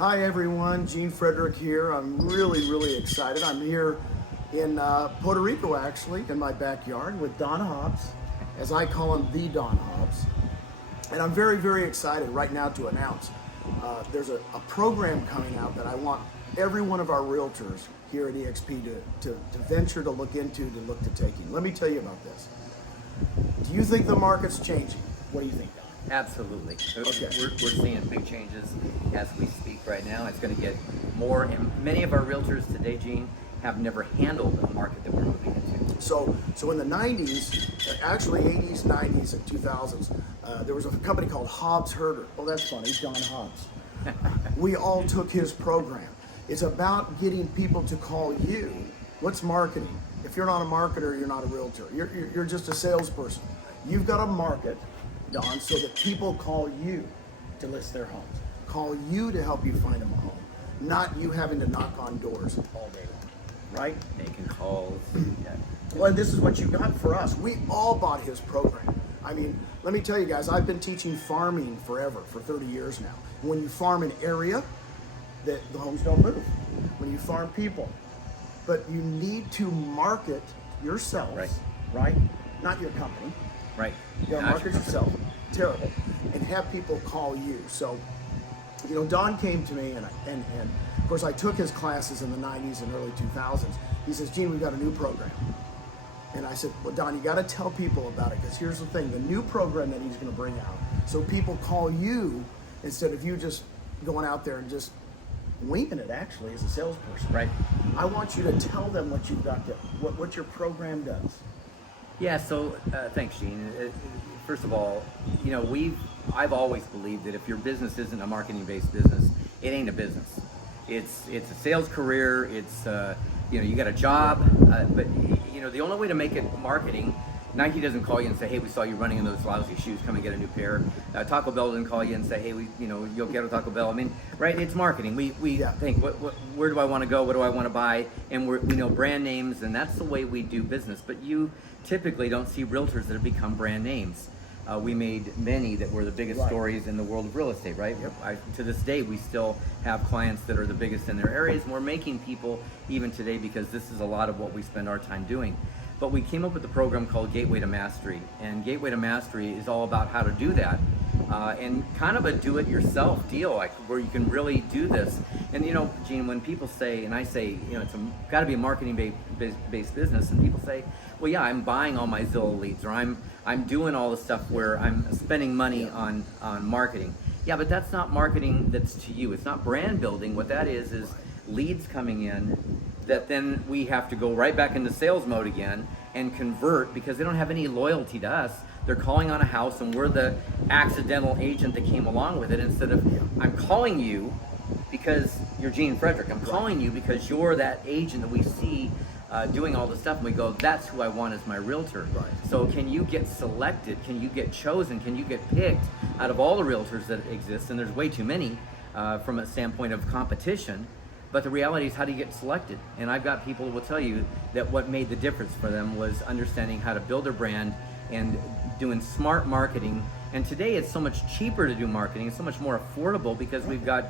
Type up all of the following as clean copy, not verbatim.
Hi everyone, Frederick here. I'm really excited. I'm here in Puerto Rico actually, in my backyard with Don Hobbs, as I call him, the Don Hobbs. And I'm very excited right now to announce there's a program coming out that I want every one of our realtors here at EXP to venture to look into, to look to taking. Let me tell you about this. Do you think the market's changing? What do you think, Don? Absolutely. Okay. We're seeing big changes as we speak right now. It's going to get more, and many of our realtors today, Gene, have never handled a market that we're moving into. So in the 90s, actually 80s, 90s, and 2000s, there was a company called Hobbs Herder. Oh, that's funny, Don Hobbs. We all took his program. It's about getting people to call you. What's marketing? If you're not a marketer, you're not a realtor. You're just a salesperson. You've got to market, Don, so that people call you to list their homes. Call you to help you find them a home, not you having to knock on doors all day long, right? Making calls. Yeah. Well, and this is what you got for us. We all bought his program. I mean, let me tell you guys, I've been teaching farming forever, for 30 years now. When you farm an area, the homes don't move. When you farm people. But you need to market yourselves, right? Not your company. Right. You gotta market yourself, terrible, and have people call you. So, Don came to me, and of course I took his classes in the 90s and early 2000s. He says, Gene, we've got a new program. And I said, well, Don, you gotta tell people about it, because here's the thing, the new program that he's gonna bring out, so people call you instead of you just going out there and just winging it, actually, as a salesperson. Right. I want you to tell them what you've got, what your program does. Yeah. So thanks, Gene. First of all, I've always believed that if your business isn't a marketing-based business, it ain't a business. It's a sales career. It's you got a job, but the only way to make it marketing. Nike doesn't call you and say, hey, we saw you running in those lousy shoes, come and get a new pair. Taco Bell doesn't call you and say, hey, you'll get a Taco Bell. I mean, right, it's marketing. We think, where do I want to go? What do I want to buy? And we know brand names, and that's the way we do business. But you typically don't see realtors that have become brand names. We made many that were the biggest stories in the world of real estate, right? Yep. To this day, we still have clients that are the biggest in their areas, and we're making people even today, because this is a lot of what we spend our time doing. But we came up with a program called Gateway to Mastery, and Gateway to Mastery is all about how to do that, and kind of a do-it-yourself deal, where you can really do this. And Gene, when people say, and I say, it's got to be a marketing-based business, and people say, well, yeah, I'm buying all my Zillow leads, or I'm doing all the stuff where I'm spending money on marketing. Yeah, but that's not marketing. That's to you. It's not brand building. What that is leads coming in that then we have to go right back into sales mode again and convert, because they don't have any loyalty to us. They're calling on a house, and we're the accidental agent that came along with it, instead of, I'm calling you because you're Gene Frederick. I'm calling you because you're that agent that we see doing all this stuff, and we go, that's who I want as my realtor. Right. So can you get selected? Can you get chosen? Can you get picked out of all the realtors that exist? And there's way too many from a standpoint of competition. But the reality is, how do you get selected? And I've got people who will tell you that what made the difference for them was understanding how to build their brand and doing smart marketing. And today it's so much cheaper to do marketing. It's so much more affordable, because we've got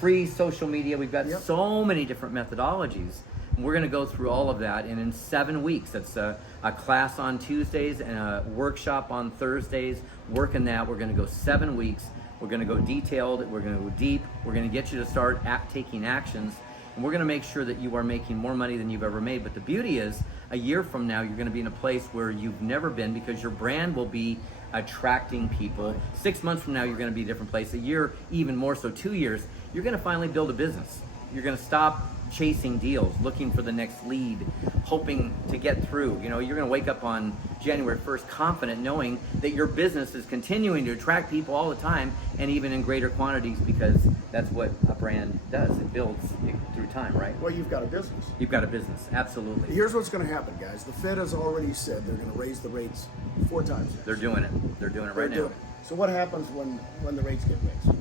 free social media. We've got so many different methodologies. And we're going to go through all of that. And in 7 weeks, it's a class on Tuesdays and a workshop on Thursdays. Working that, we're going to go 7 weeks. We're going to go detailed, we're going to go deep, we're going to get you to start taking actions, and we're going to make sure that you are making more money than you've ever made. But the beauty is, a year from now, you're going to be in a place where you've never been, because your brand will be attracting people. 6 months from now, you're going to be a different place. A year, even more so, 2 years, you're going to finally build a business. You're going to stop chasing deals, looking for the next lead, hoping to get through. You're going to wake up on January 1st confident, knowing that your business is continuing to attract people all the time, and even in greater quantities, because that's what a brand does. It builds through time, right? Well, you've got a business. You've got a business, absolutely. Here's what's going to happen, guys. The Fed has already said they're going to raise the rates 4 times. They're doing it. They're doing it right now. So what happens when the rates get raised?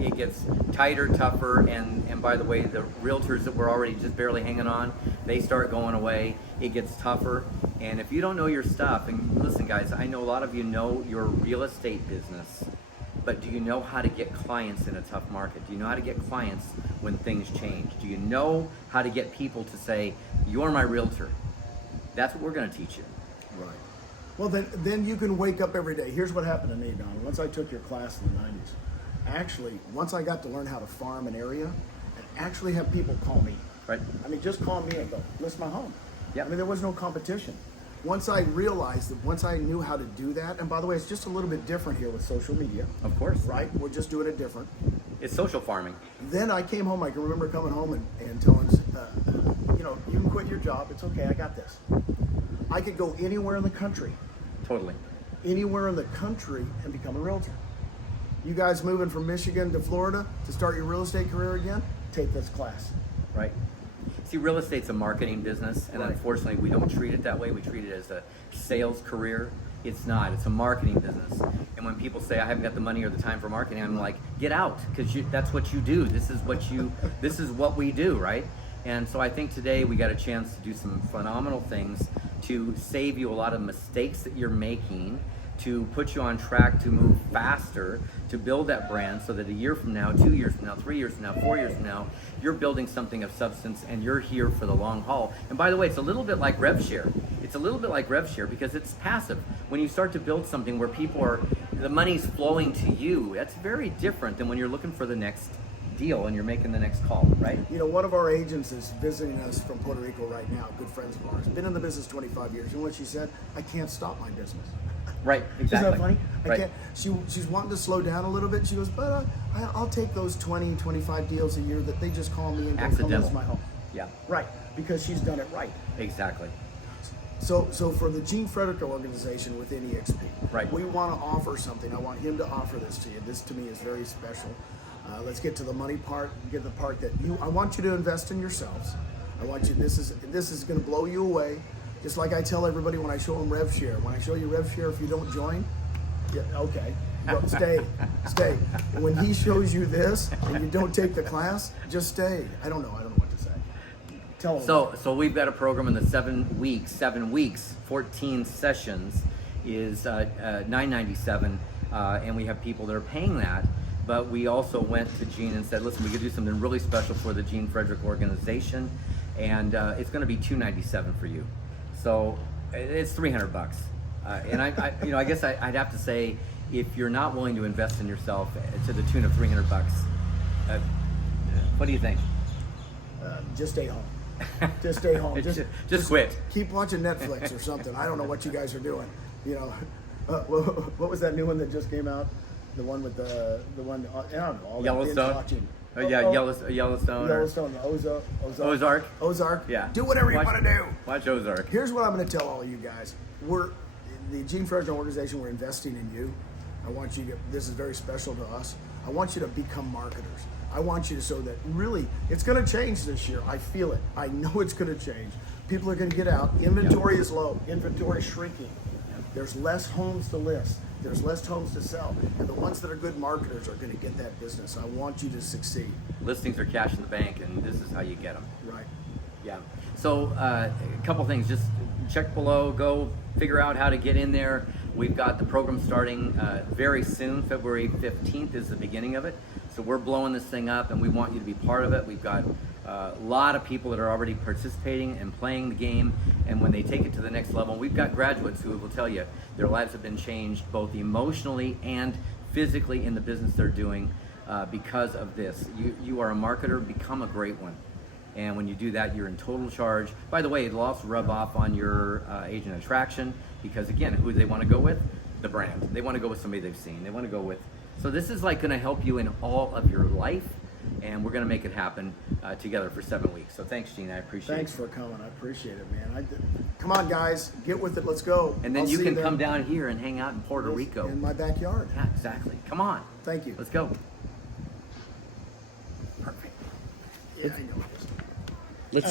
It gets tighter, tougher, and by the way, the realtors that were already just barely hanging on, they start going away. It gets tougher, and if you don't know your stuff, and listen guys, I know a lot of you know your real estate business, but do you know how to get clients in a tough market? Do you know how to get clients when things change? Do you know how to get people to say, you're my realtor? That's what we're going to teach you. Right. Well, then you can wake up every day. Here's what happened to me, Don. Once I took your class in the 90s, actually, once I got to learn how to farm an area and actually have people call me. Right. I mean, just call me and go, list my home. Yep. I mean, there was no competition. Once I realized that, once I knew how to do that, and by the way, it's just a little bit different here with social media. Of course. Right? We're just doing it different. It's social farming. Then I came home, I can remember coming home and telling, you can quit your job. It's okay, I got this. I could go anywhere in the country. Totally. Anywhere in the country and become a realtor. You guys moving from Michigan to Florida to start your real estate career again? Take this class. Right. See, real estate's a marketing business, and Right. unfortunately, we don't treat it that way. We treat it as a sales career. It's not. It's a marketing business. And when people say, I haven't got the money or the time for marketing, I'm like, get out, because that's what you do. This is what we do, right? And so I think today we got a chance to do some phenomenal things to save you a lot of mistakes that you're making, to put you on track to move faster, to build that brand so that a year from now, 2 years from now, 3 years from now, 4 years from now, you're building something of substance and you're here for the long haul. And by the way, it's a little bit like rev share. It's a little bit like rev share because it's passive. When you start to build something where the money's flowing to you, that's very different than when you're looking for the next deal and you're making the next call, right? You know, one of our agents is visiting us from Puerto Rico right now, good friends of ours. Been in the business 25 years. You know what she said? I can't stop my business. Right, exactly. Isn't that funny? I Right. can't. She's wanting to slow down a little bit. She goes, but I'll take those 20, 25 deals a year that they just call me and go, come Accidental. list my home. Yeah, Right, because she's done it right. exactly. So for the Gene Frederick organization within EXP, Right. we want to offer something. I want him to offer this to you. This to me is very special. Let's get to the money part. Get the part that I want you to invest in yourselves. I want you. This is going to blow you away. Just like I tell everybody when I show them rev share. When I show you rev share, if you don't join, yeah, okay, stay. When he shows you this and you don't take the class, just stay. I don't know what to say. Tell them. So we've got a program in the 7 weeks, 14 sessions is $997, and we have people that are paying that. But we also went to Gene and said, listen, we could do something really special for the Gene Frederick organization, and it's going to be $297 for you. So it's $300. And I guess I'd have to say, if you're not willing to invest in yourself to the tune of $300, what do you think? Just stay home. Just stay home. Just quit. Keep watching Netflix or something. I don't know what you guys are doing. You know, what was that new one that just came out? The one with the one. I don't know. All that binge Yellowstone. watching. Yellowstone. Yellowstone. Ozark. Ozark. Yeah. Do whatever you want to do. Watch Ozark. Here's what I'm going to tell all you guys. The Gene Frederick organization. We're investing in you. I want you to. This is very special to us. I want you to become marketers. I want you to so that really it's going to change this year. I feel it. I know it's going to change. People are going to get out. Inventory is low. Inventory is shrinking. There's less homes to list. There's less homes to sell. And the ones that are good marketers are going to get that business. I want you to succeed. Listings are cash in the bank, and this is how you get them. Right. Yeah. So a couple things. Just check below. Go figure out how to get in there. We've got the program starting very soon. February 15th is the beginning of it. So we're blowing this thing up, and we want you to be part of it. We've got a lot of people that are already participating and playing the game, and when they take it to the next level, we've got graduates who will tell you their lives have been changed both emotionally and physically in the business they're doing because of this. You are a marketer, become a great one. And when you do that, you're in total charge. By the way, it'll also rub off on your agent attraction because, again, who do they want to go with? The brand. They want to go with somebody they've seen. They want to go with. So this is like going to help you in all of your life, and we're going to make it happen together for 7 weeks. So thanks, Gene. I appreciate it. Thanks for coming. I appreciate it, man. Come on, guys. Get with it. Let's go. And then I'll you see can there come down here and hang out in Puerto Rico. in my backyard. Yeah, exactly. Come on. Thank you. Let's go. Perfect. Yeah, I know. Let's